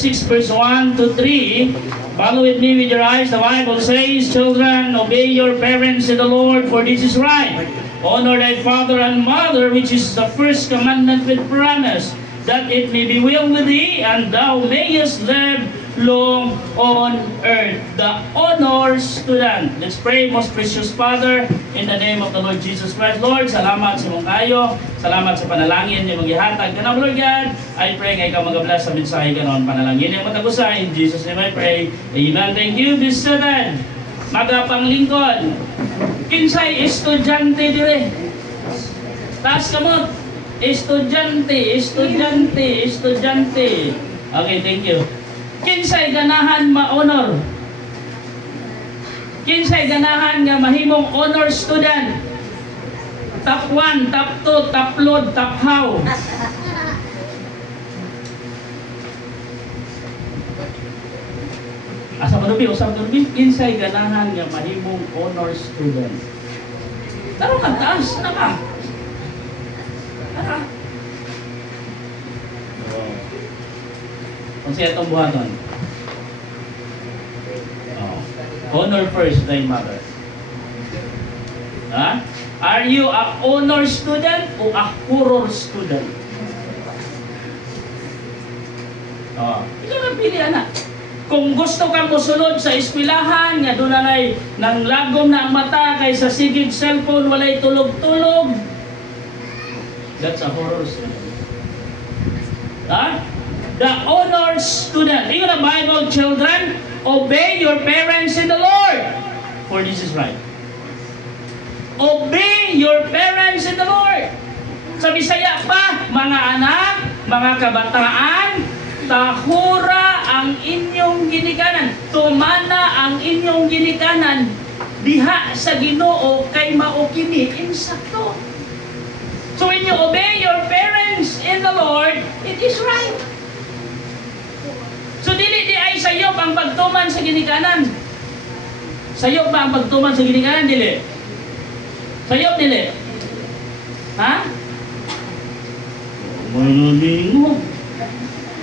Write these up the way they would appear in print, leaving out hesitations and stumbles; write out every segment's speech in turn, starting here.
6 verse 1 to 3. Follow with me with your eyes. The Bible says, children, obey your parents in the Lord, for this is right. Honor thy father and mother, which is the first commandment with promise, that it may be well with thee, and thou mayest live long on earth. The honor student. Let's pray. Most precious Father, in the name of the Lord Jesus Christ. Lord, salamat sa mong kayo. Salamat sa panalangin yung maghihatag ka na, Lord God. I pray nga ikaw mag-bless sa mensahe ka noon. Panalangin yung matagusay. In Jesus' name I pray. Amen. Thank you. Be seated. Magapanglingkod. Kinsay estudyante dire. Taas kamot. Estudyante. Okay, thank you. Kinsay ganahan ma-honor? Kinsay ganahan nga mahimong honor student? Top 1, top 2, top load, top how? Asa manubi, usap manubi, kinsay ganahan nga mahimong honor student? Taro ka, taas na ka. Tara. Kung siya itong buhaton. Honor first thy mother. Ha? Are you a honor student o a horror student? Ikaw na pili, anak. Kung gusto kang musulod sa eskwelahan, nga doon na nang lagom na ang mata kaysa sigid cellphone, walay tulog-tulog, that's a horror student. Ha? The honor student. In the Bible, children, obey your parents in the Lord, for this is right. Obey your parents in the Lord. Sa Bisaya pa, mga anak, mga kabataan, tahura ang inyong ginikanan, tumana ang inyong ginikanan, diha sa Ginoo kay maokini insakto. So when you obey your parents in the Lord, it is right. So dili di ay sayop ang pagtuman sa ginikanan. Sayop ba ang pagtuman sa ginikanan? Dili. Sayop dili. Ha? Manuningo.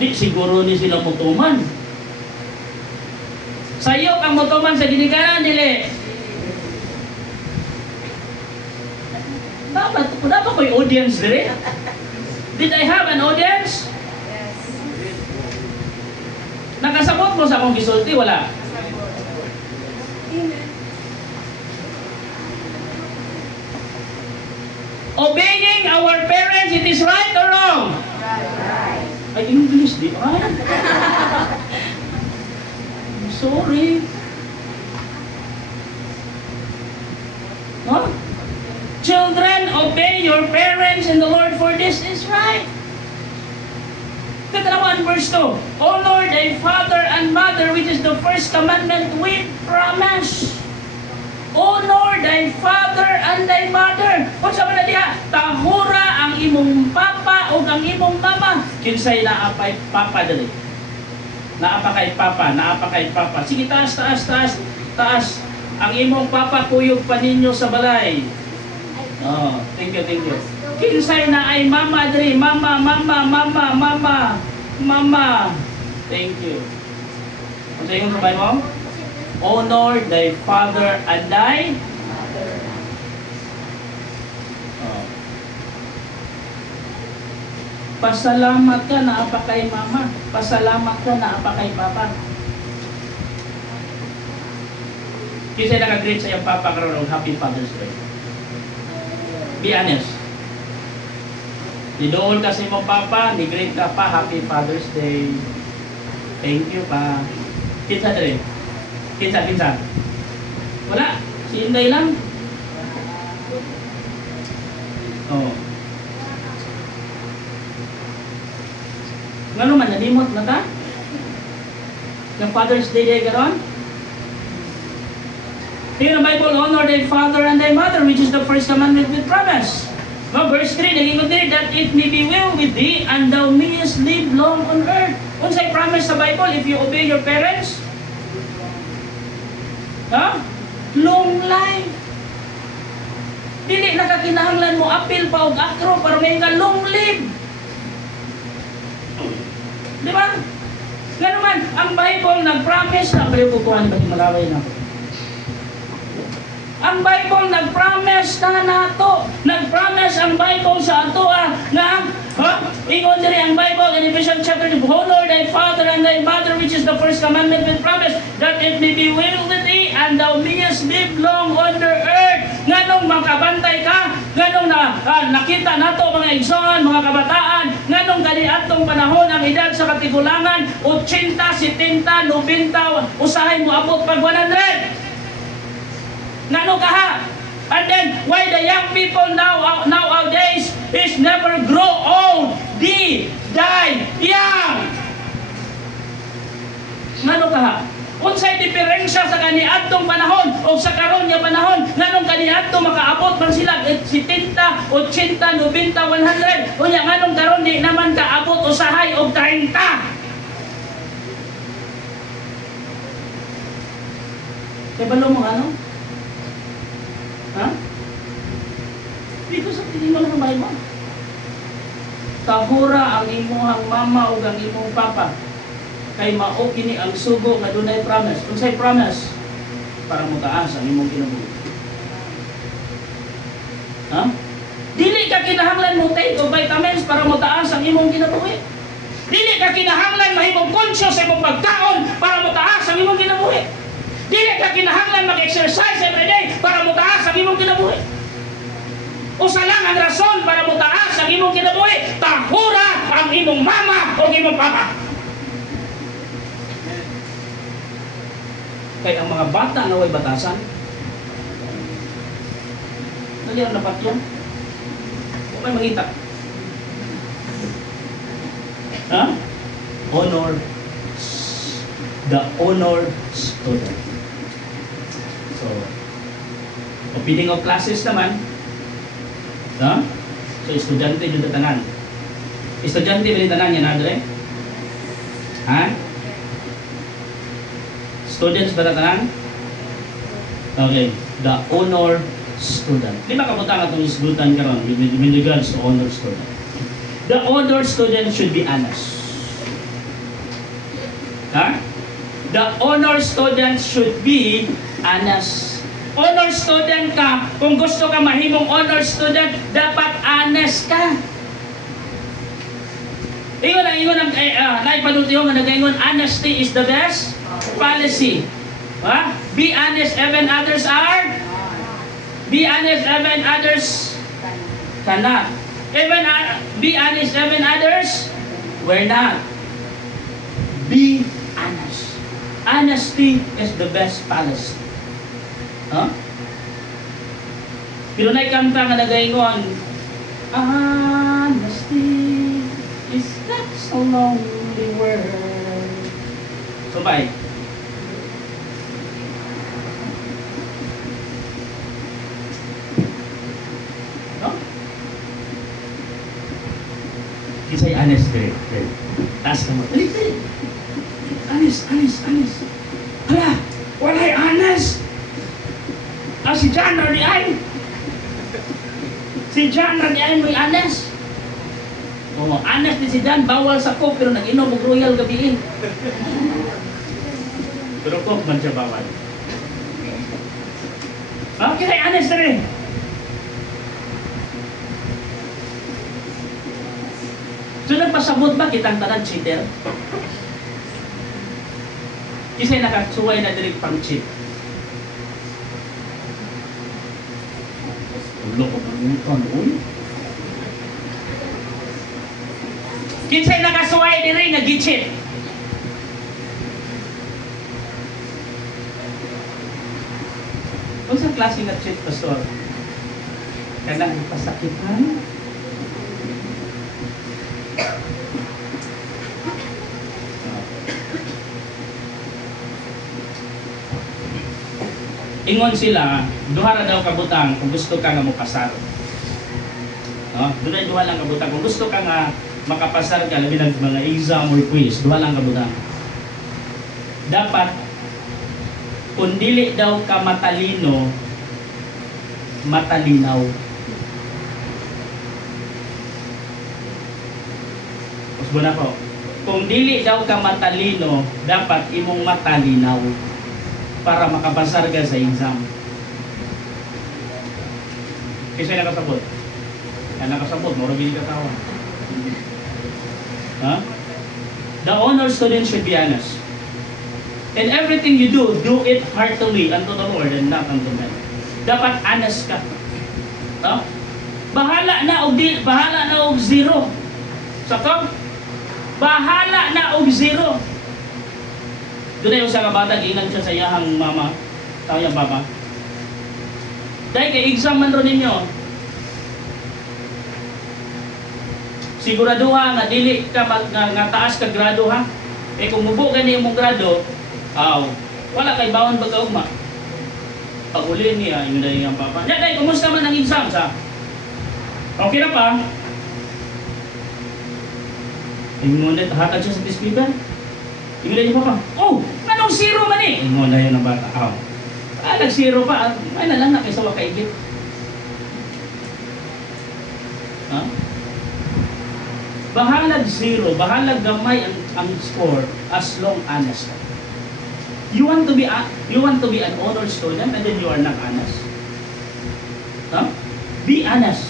Di siguro ni sila mutuman. Sayop ang mutuman sa ginikanan? Dili. Dapat ko yung audience dire? Did I have an audience? Nakasabot mo sa akong gisulti, wala? Obeying our parents, it is right or wrong? Right. Ay, English, di ba? Sorry. Huh? Children, obey your parents in the Lord, for this is right. Katalaman, verse 2. Honor thy father and mother, which is the first commandment with promise. Honor thy father and thy mother. Kung sa mga diha, tahura ang imong papa o ang imong mama. Kinsay naapay papa dali. Naapa kay papa. Sige, taas. Ang imong papa kuyog pa ninyo sa balay. Oh, thank you. Kinsay na ay mama dali. Mama. Thank you. Ano sa iyong sabay mo? Honor thy father and thy mother. Oh. Pasalamat ka na apa kay mama. Pasalamat ka na apa kay papa. Kinsay naka-greet sa iyong papa karon og Happy Father's Day? Be honest. Nidool ka sa imong papa, ni-greet ka pa, Happy Father's Day. Thank you pa. Kinsa dire? Kinsa? Wala. Si Inday lang. Oh. Ngano man, nalimot na ta? Yung Father's Day day karon? Here in the Bible, honor thy father and thy mother, which is the first commandment with promise. No, verse 3, naging dire, that it may be well with thee, and thou mayest live long on earth. Unsay promise sa Bible, if you obey your parents? Ha? Long life. Dili nakakinahanglan mo apil pa og akro para may ka long live. Di ba? Ngano man, ang Bible nag-promise na, pero kukuhan ba malaway na ako? Ang Bible nag-promise na nato. Nag-promise ang Bible sa ato na ingon diri ang Bible in Ephesians chapter 2, honor thy father and thy mother, which is the first commandment with promise, that it may be well with thee and thou mayest live long on the earth. Nganong makabantay ka, nganong nakita nato mga igsoon, mga kabataan, nganong kaniadtong panahon ang edad sa katigulangan 80, 70, 90, usahay mo abot pag 100. Nano ka ha? And then, why the young people nowadays is never grow old, die young. Nano ka ha? Unsay diferensya sa kaniadtong panahon o sa karon nga panahon, nganong kaniadto makaabot man sila 70, 80, 90, 100. Unya nganong karon di naman kaabot usahay og 30. Kaya mo ano? Ha? Dito sa tinino ng Bible. Tahura ang imuhang mama o ang imong papa. Kay mao kini ang sugo nga dunay promise. Unsay promise? Para mo taas ang imong kinabuhi. Ha? Dili ka kinahanglan mo take o vitamins para mo taas ang imong kinabuhi. Dili ka kinahanglan mahimong conscious sa imong pagkaon para mo taas ang imong kinabuhi. Dili ka kinahanglan mag-exercise every day para mo taas ang imong kinabuhi. Usa lang ang rason para mo taas ang imong kinabuhi. Tahura ang imong mama o imong papa. Kaya ang mga bata na way batasan, dali ang dapat yun. Huwag kayo magita. Ha? Honor. The honor student. So, opening of classes naman, no? So, estudyante yung tanan. Estudyante yung tanan yan, Andre? Ha? Students ba tanan? Okay. The honor student. Lima kabutang atong isgutan karon with regards to honor student. The honor student should be honest. Ha? The honor student should be honest. Honor student ka, kung gusto ka mahimong honor student, dapat honest ka. Ingon ang naipanutiho nga nagaingon, honesty is the best policy. Ha? Be honest even others are. Be honest even others cannot. Be honest even others we're not. Be honest. Honesty is the best policy. Huh? Pero na kanta nga nagaingon, honesty is not so lonely world. So bye. No? Kisay honest dire. Taas ka mo. Dali. Honest. Hala, walay honest. Si John na di ay. Si John na di ay may honest. Honest din si John, bawal sa coke pero nag-inom og royal gabiin. Pero coke man siya bawal. Okay, honest rin. So nagpasabot ba kitang tanan cheater? Kisay nakasuway na direct pang cheat. Loko ng ulo. Kinsay nakasuway diri nga gitchit. Unsa klase nga cheat, pastor? Kanang pasakitan. Ingon sila, duha ra daw kabutang kung gusto ka nga mopasar. Dunay duha lang kabutang kung gusto ka nga makapasar ka labi ng mga exam or quiz, duha lang kabutang. Dapat kung dili daw ka matalino, matalinaw. Usbo na po. Kung dili daw ka matalino, dapat imong matalinaw para makapasar ka sa exam. Kasi nakasabot. Kaya nakasabot, marugin ka tawa. Ha? The honor student should be honest. And everything you do it heartily unto the Lord and not unto men. Dapat honest ka. Ha? Bahala na og zero. Saka? Bahala na og zero. Doon na yung sa kabata, giinag siya sa iyahang mama, sa iyang papa. Dahil kay exam man ro ninyo, sigurado ha, nga dili ka nga taas ka grado ha. Eh kung mubo ka niya mong grado, wala kay bawon pagkaugma. Pag-uli niya, yun na yung papa. Dahil, kumusta man ang exam sa? Okay na pa? Ingunit, hatag siya sa pispigan. Ingunit niya pa, oh, anong zero man eh? Ingunit yun ang bata. Nag-zero pa. Ay na lang na kaysa wakaigit. Ha? Bahalag zero, bahalag gamay ang score as long honest. You want to be an honor student and then you are not honest? Huh? Be honest.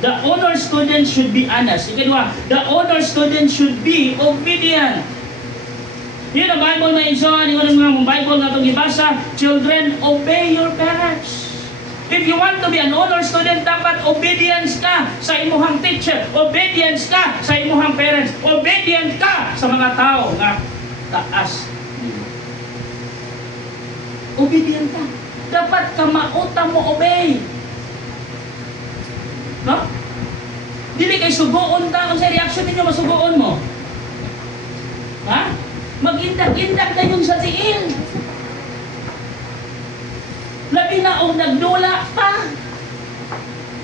The honor student should be honest. Ikadwa, the honor student should be obedient. Yun ang Bible na inson, yun ang Bible na itong ibasa, children, obey your parents. If you want to be an honor student, dapat obedience ka sa imuhang teacher, obedience ka sa imuhang parents, obedient ka sa mga tao nga taas. Obedient ka. Dapat ka mauta mo obey. No? Dili kay sugoon ta, kung sa reaction ninyo masugoon mo. Ha? Mag-indak-indak na yun sa tiil. Labi na o nagdula pa.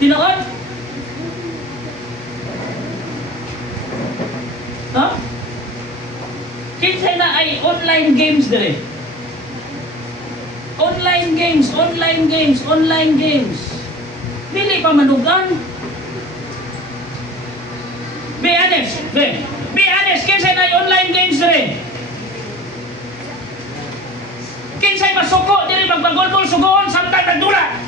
Tinoon? Ha? Kinsa na ay online games dire. Online games. Dili pa manugan. Be honest. Kinsay na online games dire? Kinsay masuko dire magbagol-gol sugoon samtang nagdula?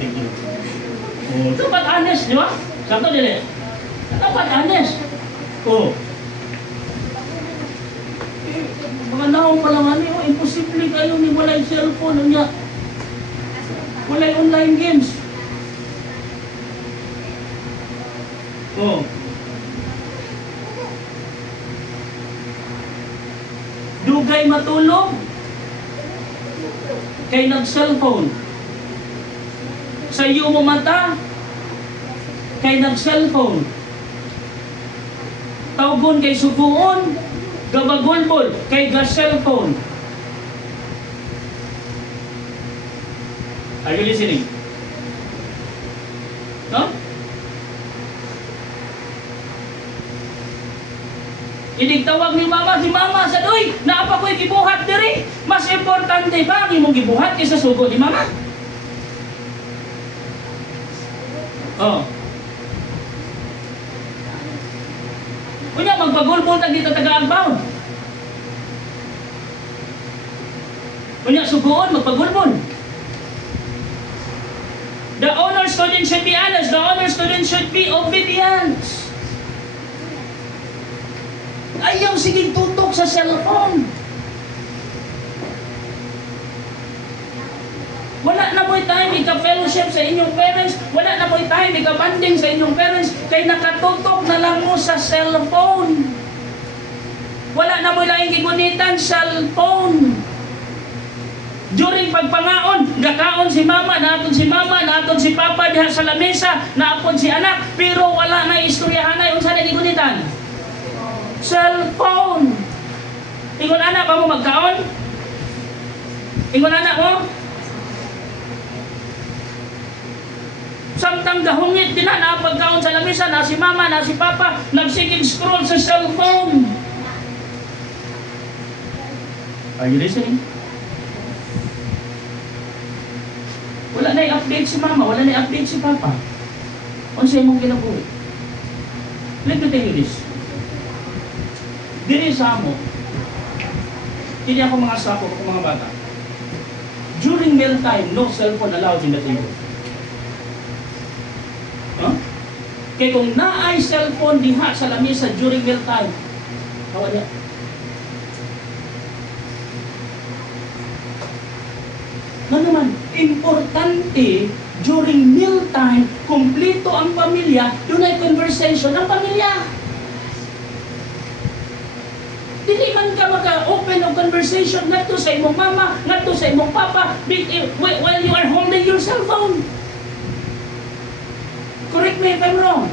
Thank you. Dapat honest, di ba? Sakto dire. Dapat honest. Mga naong pala nga imposible kayo ni walay cellphone niya. Walay online games. Dugay matulog kay nag-cellphone. Sa iyo mo mata kay nag-cellphone. Tawgon kay subuon, gabagulbol kay ga-cellphone. Are you listening? No? Idigtawag ni mama, si mama sa doy, naapa ko'y gibuhat diri. Mas importante ba ang imong gibuhat kaysa sugo ni mama? Kunya magpagulbol tag dito taga-agbaw. Kunya sugoon magpagulbol. The honor student should be honest. The honor student should be obedient. Ayaw siging tutok sa cellphone. Wala na mo'y time ika-fellowship sa inyong parents. Wala na mo'y time ika-banding sa inyong parents. Kay nakatutok na lang mo sa cellphone. Wala na mo'y laing gigunitan cellphone. During pagpangaon, gakaon si mama, naatod si papa diha sa lamesa, naapod si anak, pero wala na istoryahanay unsa na gigunitan. Cellphone. Ingon anak ba mo magkaon? Ingon anak mo? Samtang gahungit din na pagkaon sa lamesa, na si mama, na si papa, nagsigig scroll sa cellphone. Are you listening? Wala na i-update si mama, wala na i-update si papa. Ano siya mong kinabuhi? Let me tell you this. Diri sa amo, hindi ako mga sako, ako mga bata. During meal time, no cellphone allowed in the table. Huh? Kaya kung naay cellphone diha sa lamesa during meal time, hawa niya. Ano naman, importante during meal time, kumpleto ang pamilya, doon ay conversation ang pamilya. Dili man ka maka-open of conversation ngadto sa imong mama, ngadto sa imong papa, while you are holding your cell phone. Correct me if I'm wrong.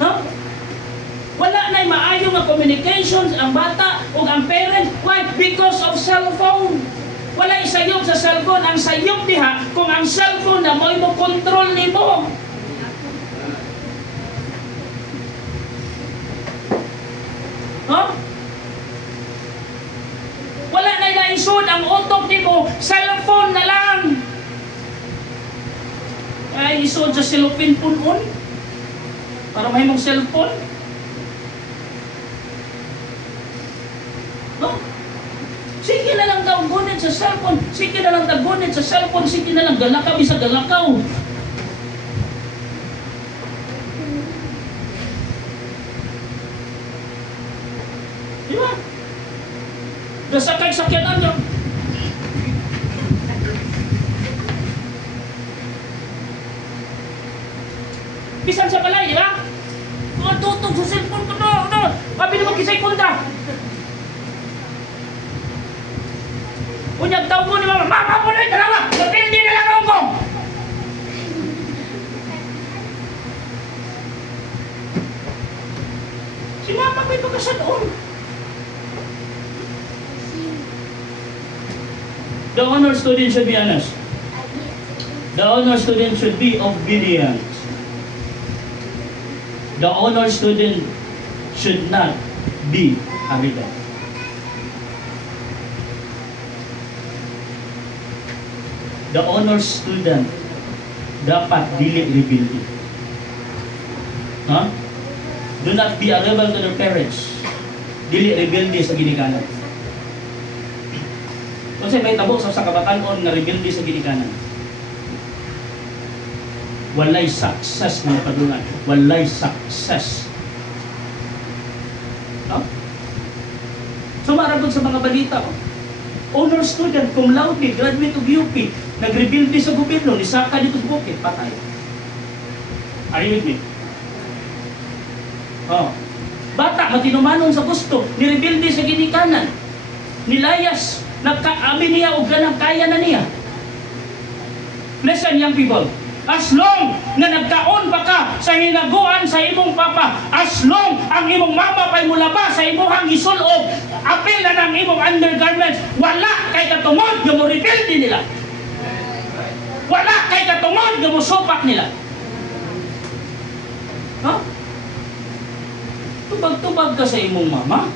No? Wala na'y maayo nga communications ang bata o ang parents. Why? Because of cell phone. Wala isayop sa cellphone. Ang sayop diha kung ang cellphone na mo control nimo. Huh? Wala na naisod ang utok nimo, cellphone na lang. Ay isod sa silupin punon para may mong cellphone. No? Sige na lang daw gunit sa cellphone. Sige na lang daw gunit sa cellphone. Sige na lang galakaw isa galakaw. Di ba? Gasakay-sakyan ang bisan sa balay, di ba? Kung tutog sa cellphone ko, no. Pabi naman kisay punta. Unyag tao mo ni mama, mama mo na yung dalawa! Napindi na lang ako! Si mama may pagkasadoon. The honor student should be honest. The honor student should be obedient. The honor student should not be a rebel. The honor student dapat dili rebelde. Huh? Do not be a rebel to their parents. Dili rebelde sa ginikanan. Kasi may tabok sa kabatanon nga rebelde sa ginikanan. Walay success mga padungan. Walay success. No? So maragod sa mga balita. Honor student, cum laude, graduate of UP, nagrebuilde sa gobyerno, nisaka dito sa bukid, patay. Are you with me? Oh. Bata, matinumanon sa gusto, nirebuilde sa ginikanan, nilayas, nagkaabi niya o ganang kaya na niya. Listen, young people. As long na nagkaon pa ka sa hinaguan sa imong papa, as long ang imong mama pa'y mulaba sa imong isulob, apil na ng imong undergarments, wala kay katungod yung rebelde nila. Wala kay katungod yung supak nila. Huh? Tubag-tubag ka sa imong mama.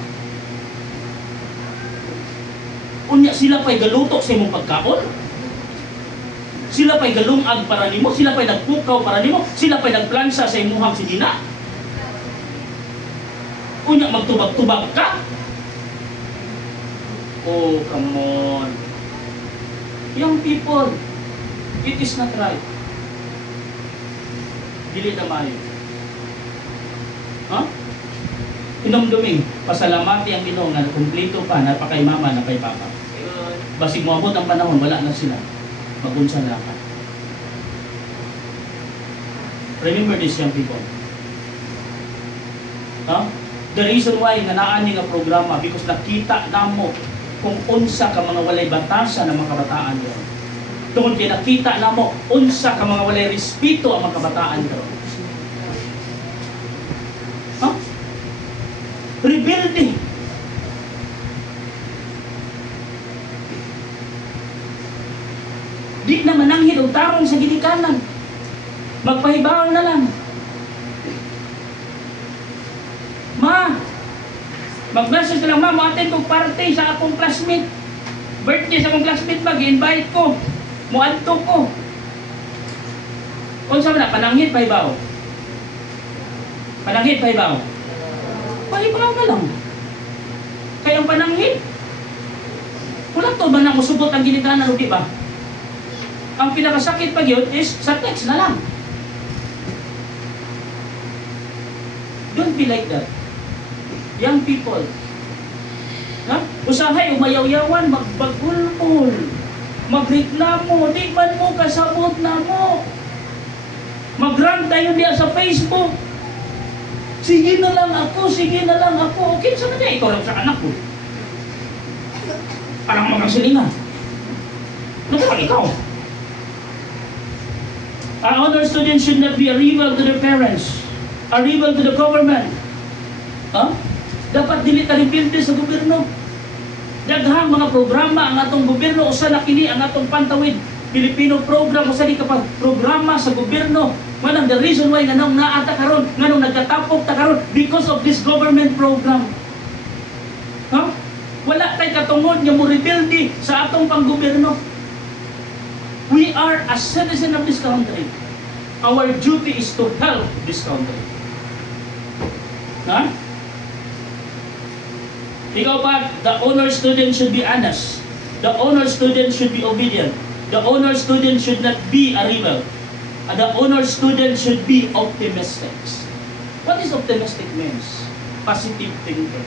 Unya sila pa'y galuto sa imong pagkaon. Sila pa'y galungag para nimo, sila pa'y nagpukaw para nimo, sila pa'y nagplansa sa imuhang sidina. Unya magtubag-tubag ka. Oh, come on. Young people, it is not right. Dili na mayo. Huh? Inumduming, pasalamati ang Ginoo nga kumpleto pa, napakay mama, napay papa. Basig moabot ang panahon, wala na sila. Magunsa na ka. Remember this, young people. Huh? The reason why nanaan nga programa because nakita namo kung unsa ka mga walay batasan ng mga kabataan doon. Tungod kay nakita namo unsa ka mga walay respeto ang mga kabataan doon. Huh? Rebelde. Di na mananghid og tarong sa ginikanan. Magpahibaw na lang. Ma, mag-message na lang, ma, mo-attend kong party sa akong classmate. Birthday sa akong classmate, mag-invite ko. Muadto ko. Kung saan na, pananghid, pahibaw. Pananghit, pahibaw. Pahibaw na lang. Kaya ang pananghit, wala to ba na musubot ang ginikanan o di ba? Ang pinakasakit pag yun is sa text na lang. Don't be like that. Young people. Ha? Usahay, umayaw-yawan, magbagulpol, magreklamo, di man mo kasabot na mo. Mag-rant tayo diya sa Facebook. Sige na lang ako, sige na lang ako. Okay, saan na niya? Ikaw lang sa anak ko. Parang mga silingan. Nagkakang ikaw. Our honor students should not be a rival to their parents, a rival to the government. Huh? Dapat dili ta ripilde sa gobyerno. Daghang mga programa ang atong gobyerno usa na kini ang atong pantawid. Filipino program usa di kapag programa sa gobyerno. Manang the reason why nganong naata karon, nganong nagkatapok ta karon because of this government program. Huh? Wala tay katungod nga mo rebuildi sa atong panggobyerno. We are a citizen of this country. Our duty is to help this country. Huh? Ikaw pa, the honor student should be honest. The honor student should be obedient. The honor student should not be a rebel. The honor student should be optimistic. What is optimistic means? Positive thinker.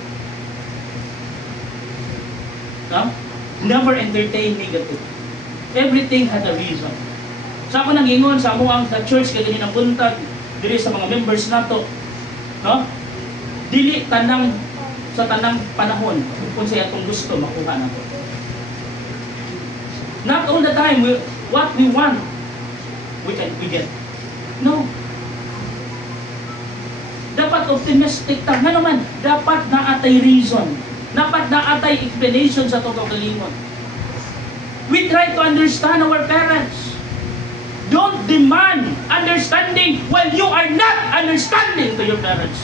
No? Never entertain negative. Everything had a reason. Sa ako nangingon, sa amo ang church kaya ganyan ang buntag, dili sa mga members nato, no? Dili tanang sa tanang panahon kung sa atong gusto makuha nato. Not all the time what we want we get. No. Dapat optimistic ta. Nga naman, dapat naatay reason. Dapat naatay explanation sa itong kagalingon. We try to understand our parents. Don't demand understanding while you are not understanding to your parents.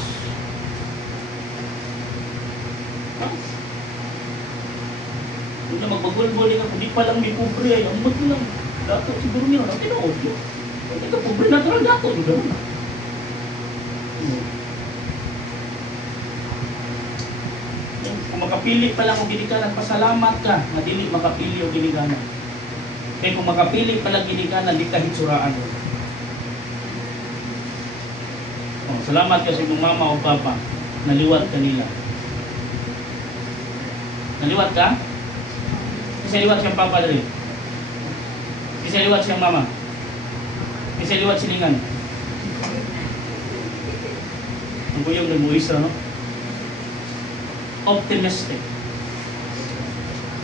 Kung na magbagul-buling ako, di pa lang may pobre ay, ang ba't lang, dato siguro nyo, ang tinood nyo. Kung di ka pobre, natural dato, di gano'n na. Kung makapili pa lang o ginikanan, pasalamat ka, madili makapili o ginikanan. Kaya kung makapili pa lang ginikanan, di kahit suraan mo. Oh, salamat ka sa imong mama o papa, naliwat ka nila. Naliwat ka? Kasi liwat siyang papa dali. Kasi liwat siyang mama. Kasi liwat silingan. Ang buyong nag-muisra, no? Optimistic.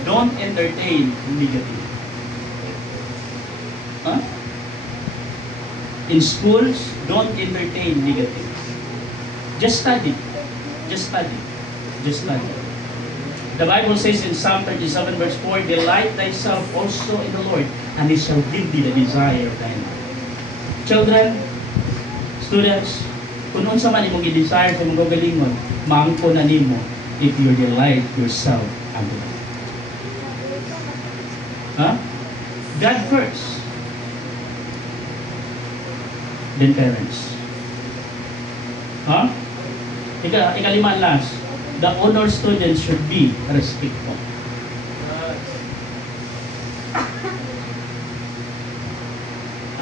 Don't entertain negative. Huh? In schools, don't entertain negative. Just study. Just study. Just study. The Bible says in Psalm 37 verse 4, delight thyself also in the Lord, and He shall give thee the desire of thine heart. Children, students, kung unsa man imong i-desire sa imong gagalingon, maangko na nimo if you delight yourself unto God. Huh? God first. Then parents. Huh? Ikalima last. The honor students should be respectful.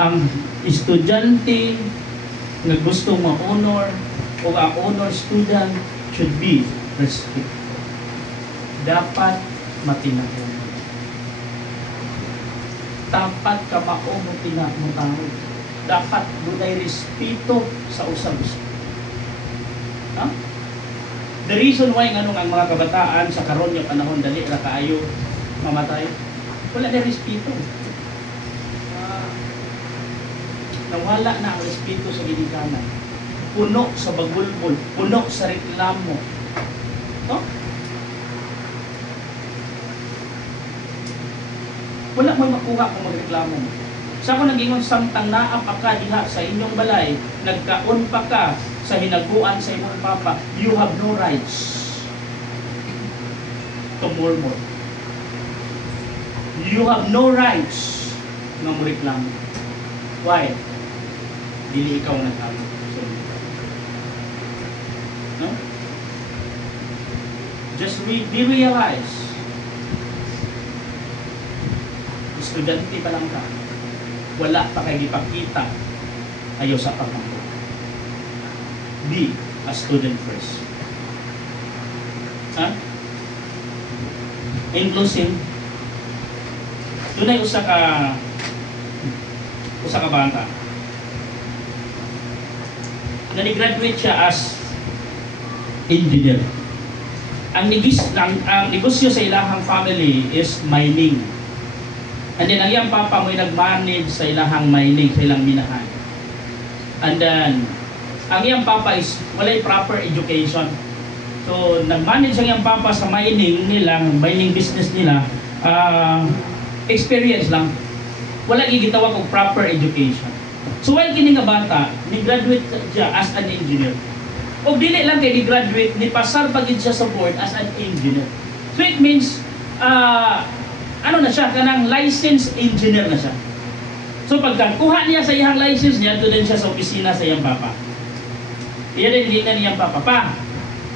Ang estudyante na gusto ma-honor o ang honor student should be respectful. Dapat matinahon. Dapat ka ma-honor tinahon. Dapat dunay respeto sa usab. Huh? The reason why nganong ang mga kabataan sa karon nga panahon dali ra kaayo mamatay, wala na respeto. Nawala na ang respeto sa ginikanan. Puno sa bagulbol, puno sa reklamo. No? Wala mo makuha kung magreklamo mo. Sa ako nagingon samtang naap ka diha sa inyong balay, nagkaon pa ka sa hinaguan sa imong papa, you have no rights to murmur. You have no rights na moreklamo. Why? Dili ikaw nagkamo. Just be realized. Estudyante pa lang ka. Wala pa kayo ipakita. Ayaw sa pagmamahal. Be a student first. Ha? In closing, doon ay usa ka bata. Nani-graduate siya as engineer. Ang negosyo sa ilahang family is mining. And then ang iyang papa mo'y nag-manage sa ilahang mining, sa ilang minahan. And then, ang iyang papa is walay proper education. So, nag-manage ang iyang papa sa mining business nila, experience lang. Wala gigitawa kong proper education. So, while kini nga bata, ni-graduate siya as an engineer. O dili lang kay ni-graduate, ni-pasar pagid siya sa board as an engineer. So, it means, ano na siya, kanang licensed engineer na siya. So pagkakuha niya sa iyang license niya, doon siya sa opisina sa iyang papa. Iyan din hindi na niyang papa. Pa,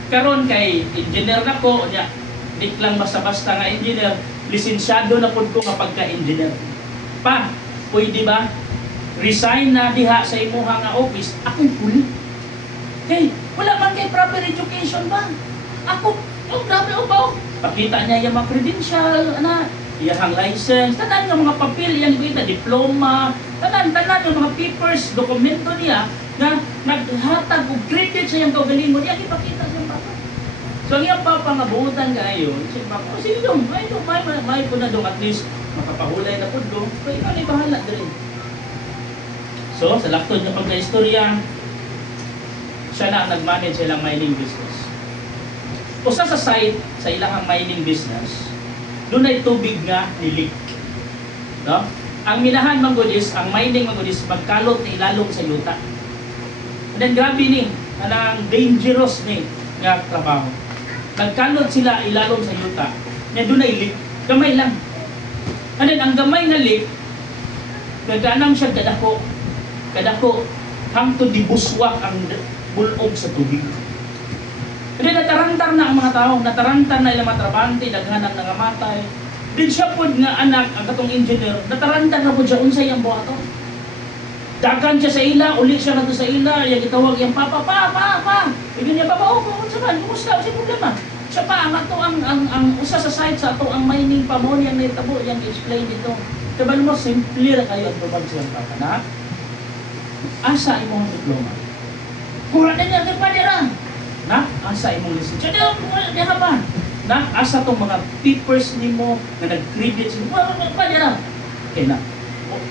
karon kay engineer na ko, niya, di lang basta-basta nga engineer, lisensyado na po ko nga pagka-engineer. Pa, pwede ba? Resign na diha sa imuha nga office, akong puli. Hey, wala man kay proper education ba? Ako, grabe o ba? Pakita niya yung mga credential, iyahang license, tanan ng mga papel, yan kita, diploma, tanan yung mga papers, dokumento niya, na naghatag og credit sa iyang kaugalingon, yan ipakita sa iyang papa. So ang iyang papa nga buutan ngayon, siya papa, sige dong, may po na dong, at least, makapahulay na po dong, so ikaw na bahala din. So, sa laktod niya pagka-istorya, siya na ang nag-manage sa ilang mining business. Usa sa site, sa ilang mining business, doon ay tubig nga nilik. No? Ang minahan manggudis, ang mining manggudis, magkalot na ilalong sa yuta. And then grabe ni, anang dangerous ni nga trabaho. Nagkalot sila ilalong sa yuta. Yan doon ay leak. Gamay lang. And then ang gamay na leak, gaganam siya kadako. Kadako, hangtod di buswak ang bulog sa tubig. Hindi natarantar na ang mga tao, natarantar na ilang matrabante, daghan ang nangamatay. Din siya po nga anak, ang katong engineer, natarantar na po siya unsay ang buhaton. Dagan siya sa ila, ulit siya na sa ila, yung itawag yung papa, pa. Ibig niya, papa, kung saan, kumusta, kasi problema. Siya pa, ang ato, ang usa sa site sa ato, ang mining pa mo, yung naitabo, yung explain dito. Diba mo, simple ra kayo ang tubag siyang papa na, asa imong diploma. Kura na niya, pa nila. Na asa imong lisensya diha ba na asa tong mga papers nimo nga nag-credit sa pa diha kay na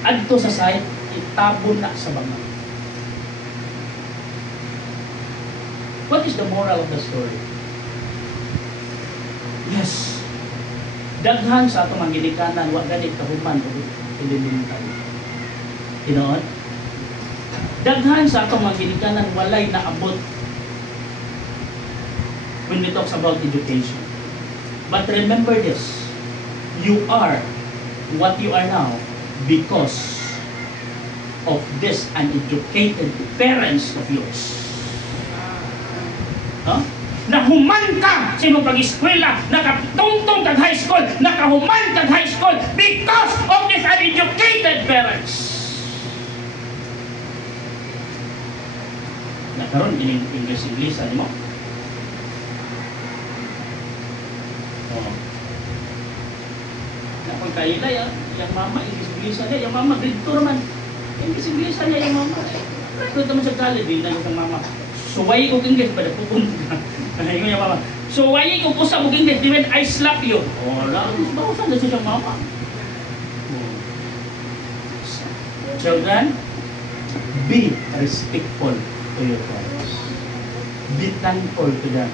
adto sa site itabon na sa banga. What is the moral of the story? Yes, daghan sa atong mga ginikanan wa gani kahuman o elemental. Tinuod, daghan sa atong mga ginikanan walay naabot when we talk about education. But remember this, you are what you are now because of this uneducated parents of yours. Huh? Nahuman ka sa imong pag-eskwela, nakatungtong kag high school, nakahuman kag high school because of these uneducated parents. Nakaroon ining English mo? Kaila yung mama, English-Inglesan niya, yung mama, grade 2 naman. English-Inglesan niya, yung mama. Grade naman sa college, na yung mama. So, why ko English? Bada, pupunta ka. Yung mama. So, why ko kusap mo English? Di ba, I slap you. Wala, bakusan na siya mama. Children, be respectful to your parents. Be thankful to them.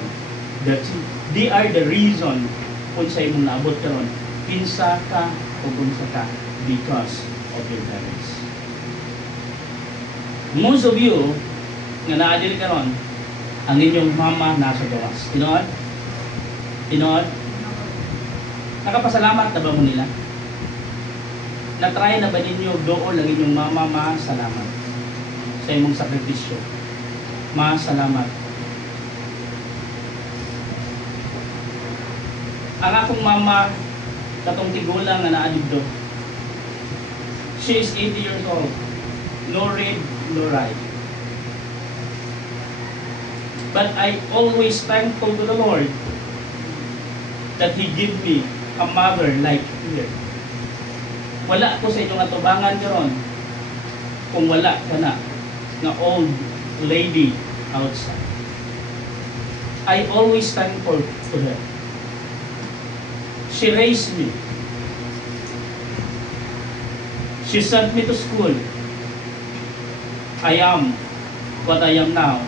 They are the reason kung sa imong naabot karon. Kinsa ka o kunsa ka because of your parents. Most of you nga naadil karon, ang inyong mama nasa gawas. Tinuod? Nakapasalamat na ba mo nila? Na-try na ba ninyo doon ang inyong mama salamat sa imong sakripisyo? Salamat. Ang akong mama, katong tigulang nga naa dito. She is 80 years old. No read, no write. But I always thankful to the Lord that He give me a mother like her. Wala ko sa inyong atubangan karon kung wala ka na old lady outside. I always thankful to her. She raised me. She sent me to school. I am what I am now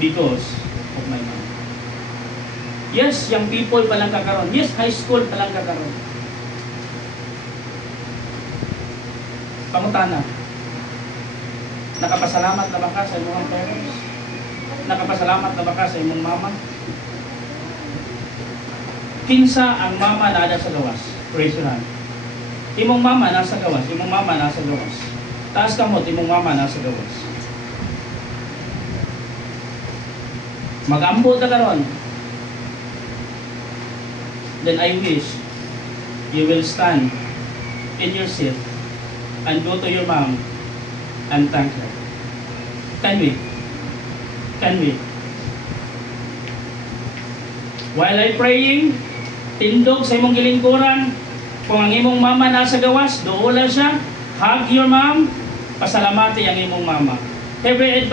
because of my mom. Yes, young people pa lang kakaroon. Yes, high school pa lang kakaroon. Pangutana, nakapasalamat na ba ka sa imong parents? Nakapasalamat na ba ka sa imong mama? Kinsa ang mama na ada sa gawas? Praise God. Imong mama nasa gawas, imong mama nasa gawas. Taas kamot, imong mama nasa gawas. Magambo ta karon. Then I wish you will stand in your seat and go to your mom and thank her. Can we? Can we? While I praying, tindog sa imong gilingkuran, kung ang imong mama nasa gawas, doon lang siya, hug your mom, pasalamati ang imong mama. Every